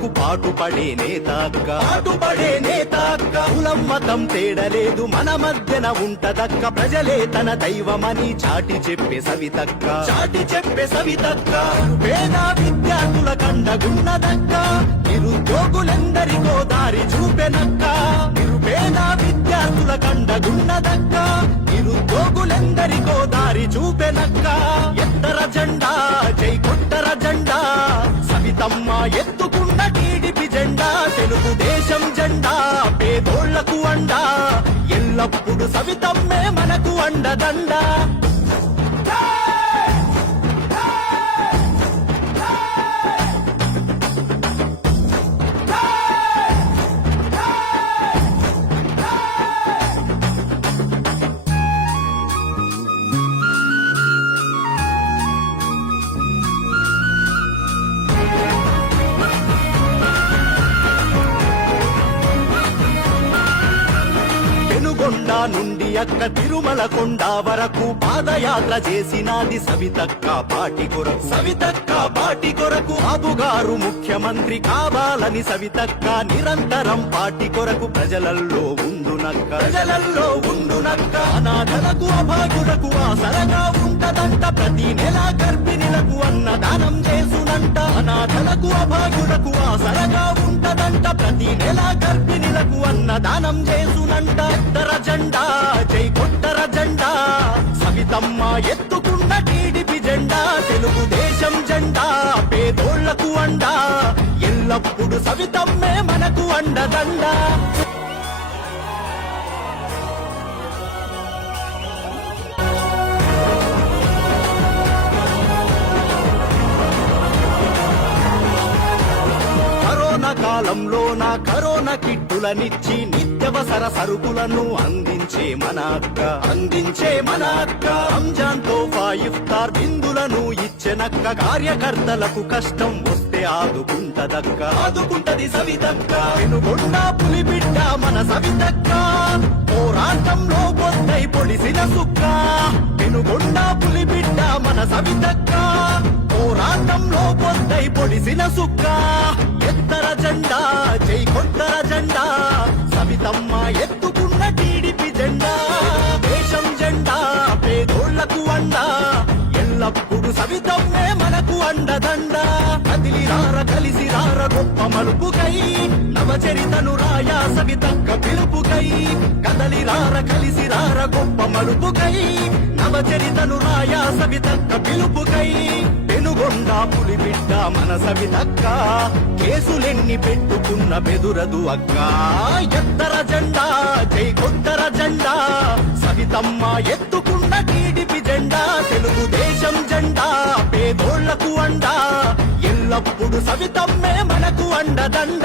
కొరకు పాటుపడే నేత అక్క పాటుపడే నేత అక్క కులం మతం తేడలేదు మన మధ్యన ఉంటదక్క. ప్రజలే తన దైవమని చాటి చెప్పే సవితక్క. చాటి చెప్పే సవితక్క. పేద విద్యార్థుల కండగున్నదక్క నిరుద్యోగులెందరికో దారి చూపెనక్క. నిరుపేద విద్యార్థుల కండగున్నదక్క నిరుద్యోగులెందరికో దారి చూపెనక్క. ఎత్తర జెండా జై సవితమ్మ ఎత్తుకున్న టీడీపీ జెండా తెలుగుదేశం జెండా పేదోళ్ళకు అండా. ఎల్లప్పుడు సవితమ్మే మనకు అండదండా. ఎక్క తిరుమల కొండ వరకు పాదయాత్ర చేసినాది సవితక్క పాటి కొరకు. సవితక్క పాటి కొరకు బాబుగారు ముఖ్యమంత్రి కావాలని సవితక్క నిరంతరం పాటి కొరకు ప్రజలల్లో ఉండునక్క. ప్రజలల్లో ఉండునక్క. అనాథలకు అభాగులకు ఆసరగా ఉంటదంట. ప్రతి నెల గర్భిణులకు అన్నదానం చేసునంట. అనాథలకు అభాగులకు ఆసరగా ఉంటదంట. ప్రతి నెల గర్భిణులకు అన్నదానం చేసునంట. ఎత్తర జెండా ఎత్తుకున్న టీడీపీ జెండా తెలుగుదేశం జెండా పేదోళ్ళకు అండా. ఎల్లప్పుడు సవితమ్మే మనకు అండదండా. కిట్టులనిచ్చి నిత్యవసర సరుకులను అందించే మన అక్క అందించే మన అక్క రంజాన్ తోఫా ఇఫ్తార్ బిందులను ఇచ్చెనక్క. కార్యకర్తలకు కష్టం వస్తే ఆదుకుంటదక్క. ఆదుకుంటది సవితక్క. వెనుగొండ పులిబిడ్డ మన సవితక్క. పోరాటంలో పొద్దై పొడిసిన సుక్క. వెనుగొండ పులిబిడ్డ మన సవితక్క. పోరాటంలో పొద్దై పొడిసిన సుక్క. అప్పుడు సవితమ్మే మనకు అండదండ. కదిలి రార కలిసి రార గొప్ప మలుపుకై నవచరితను రాయా సవితక్క పిలుపుకై. కదలి రార కలిసి రార గొప్ప మలుపుకై నవచరితను రాయా సవితక్క పిలుపుకై. పెనుగొండ పులిబిడ్డ మన సవితక్క కేసులెన్ని పెట్టుకున్న బెదురదు అక్క. ఎత్తర జెండా జై కొత్తర జెండా సవితమ్మ ఎత్తుకున్న పేదోళ్ళకు అండ. ఎల్లప్పుడు సవితమ్మే మనకు అండదండ.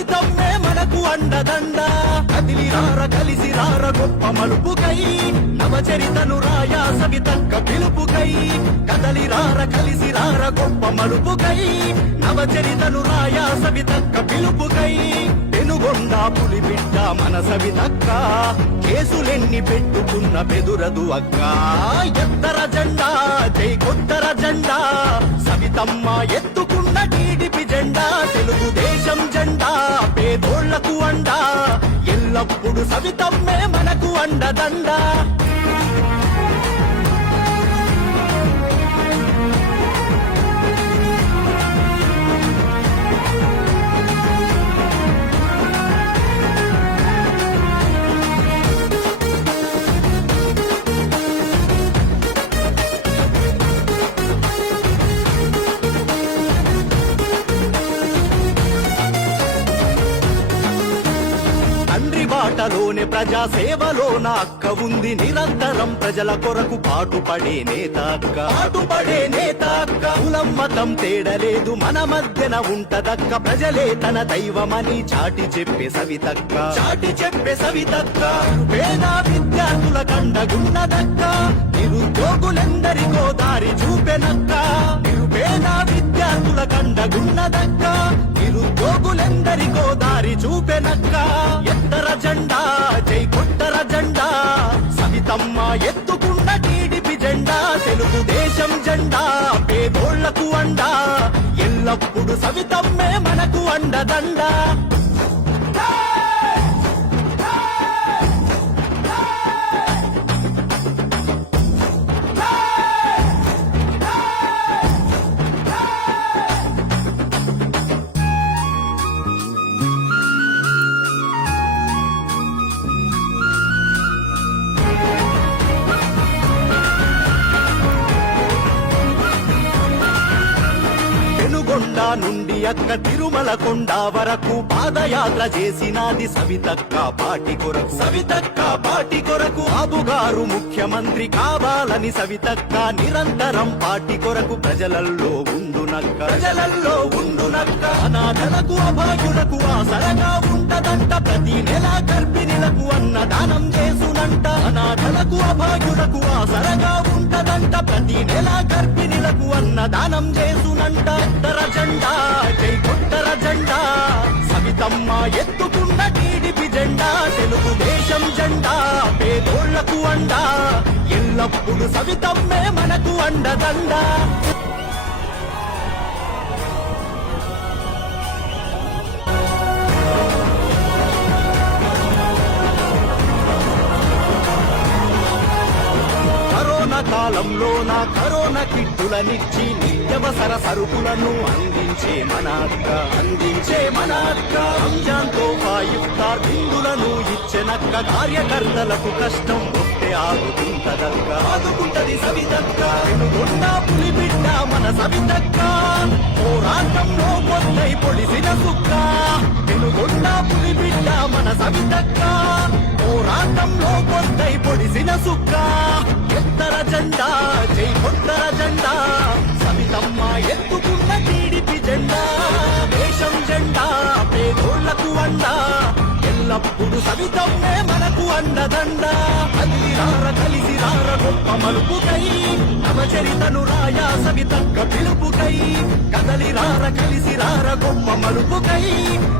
జీవితమే మనకు అండదండ. కదిలి రార కలిసి రార గొప్ప మలుపుకై. నవచరితను రాయా సవితక్క పిలుపుకై. కదలి రార కలిసి రార గొప్ప మలుపుకై. నవచరితను రాయా సవితక్క పిలుపు పులి బిడ్డ మన తక్క కేసులెన్ని పెట్టుకున్న బెదురదు అక్క. ఎత్తర జెండా జై కొత్తర జెండా. సవితమ్మ ఎత్తుకున్న టీడీపీ జెండా తెలుగుదేశం జెండా పేదోళ్ళకు అండా. ఎల్లప్పుడు సవితమ్మే మనకు అండదండా. బాటలోనే ప్రజా సేవలోన అక్క ఉంది నిరంతరం ప్రజల కొరకు పాటుపడే నేత అక్క. పాటుపడే నేత అక్క. కులం మతం తేడలేదు మన మధ్యన ఉంటదక్క. ప్రజలే తన దైవమని చాటి చెప్పే సవితక్క. చాటి చెప్పే సవితక్క. పేద విద్యార్థుల కండగున్నదక్క. నిరుద్యోగులందరికో దారి చూపెనక్క. నిరుపేద విద్యార్థుల కండగున్నదక్క. నిరుద్యోగులందరికో దారి చూపెనక్క. ఎంత జెండా పేదోళ్ళకు అండా. ఎల్లప్పుడు సవితమ్మే మనకు అండదండా. నుండి అక్క తిరుమల కొండ వరకు పాదయాత్ర చేసినాది సవితక్క పాటి కొరకు. సవితక్క పాటి కొరకు బాబుగారు ముఖ్యమంత్రి కావాలని సవితక్క నిరంతరం పాటి కొరకు. ప్రజలల్లో ఉండునక్క ప్రజలల్లో ఉండునక్క అనాథలకు అభాగ్యులకు ఆసరగా ఉంటదంట. ప్రతి నెల గర్భిణులకు అన్నదానం చేసునంట. అనాథలకు అభాగ్యులకు ఆసరగా ఉంటదంట. ప్రతి నెల గర్భి అన్నదానం చేసునంట ఉత్తర జెండా జై ఉత్తర జెండా. సవితమ్మ ఎత్తుకున్న టీడీపీ జెండా తెలుగుదేశం జెండా పేదోళ్ళకు అండా. ఎల్లప్పుడు సవితమ్మే మనకు అండదండా. కాలంలో నా కరోనా కిట్టులనిచ్చి నిత్యవసర సరుకులను అందించే మనక్క అందించే మన అక్క రంజాన్తో ఇఫ్తార్ బిందులను ఇచ్చెనక్క కార్యకర్తలకు కష్టం వస్తే ఆదుకుంటదక్క. ఆదుకుంటది సవితక్క. పెనుగొండ పులి బిడ్డ మన సవితక్క. పోరాటంలో పొద్దై పొడిసిన సుక్క. పెనుగొండ పులి బిడ్డ మన సవితక్క. పోరాటంలో పొద్దై పొడిసిన సుక్క. ఎత్తర జెండా జై కొత్తర జెండా. సవితమ్మ ఎత్తుకున్న టీడీపీ జెండా దేశం జెండా పేదోళ్ళకు అండ. ఎల్లప్పుడు సవితమ్మే మనకు అండదండ. కలిసి రార కలిసి రార గొప్ప మలుపుకై నవ చరితను రాయా సవితక్క పిలుపుకై. కదలి రార కలిసి రార గొప్ప మలుపుకై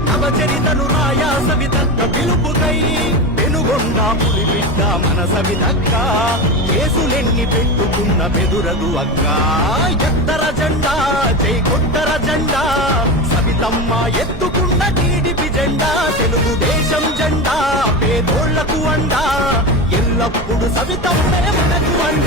నవ చరితను రాయా సవితక్క పిలుపుకై. పెనుగొండ పులిబిడ్డ మనసవి దక్క. కేసులెన్ని పెట్టుకున్న బెదురదు అక్క. ఎత్తర జెండా జై కొట్టర జెండా. సవితమ్మ ఎత్తుకున్న టీడీపీ జెండా తెలుగుదేశం జెండా పేదోళ్ళకు అండా. ఎల్లప్పుడు సవితమ్మే మనకు అండ.